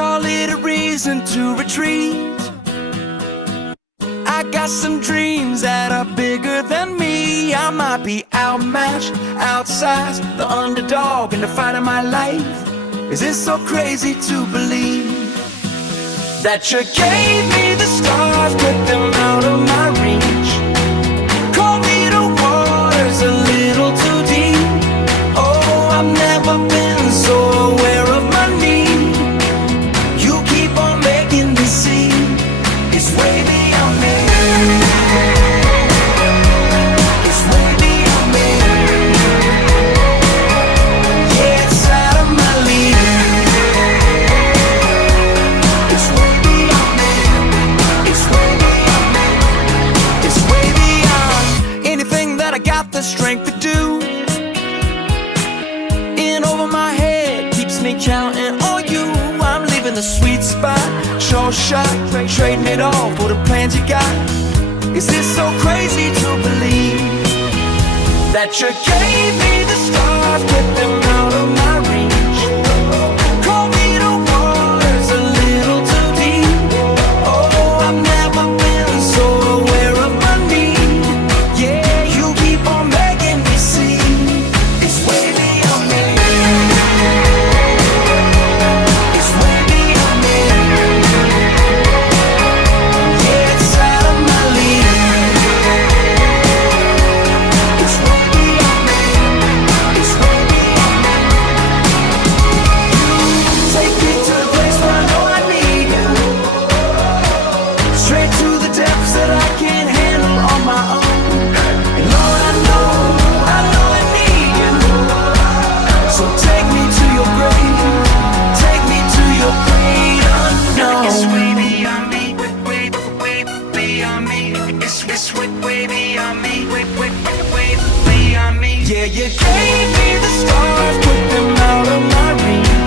call it a reason to retreat. I got some dreams that are bigger than me. I might be outmatched, outsized, the underdog in the fight of my life. Is it so crazy to believe that you gave me the stars, put them out of my reach? Call me the waters a little too deep. Oh, I've never been so aware of my need. You keep on making me see it's way beyond me. It's way beyond me. Yeah, it's out of my league. It's way beyond me. It's way beyond me. It's way beyond anything that I got the strength to do. In over my head keeps me counting on you. I'm leaving the sweet spot, sure shot, trading it all for the plans you got. Is this so crazy to believe that you gave me the stars, put them out of my reach? Call me the waters a little too deep. Oh, I've never been so aware of my need. Yeah, you keep on making me see it's way beyond me. It's way beyond me. Yeah, it's out of my league. It's way beyond me. It's way beyond me. Take me to the place where I know I need you. Straight to the depths that I can't handle on my own. And Lord, I know I need you. So take me to your grave. Take me to your great unknown. It's way beyond me, way beyond me. It's way beyond me, way beyond me. Yeah, you gave me the stars, put them out of my reach.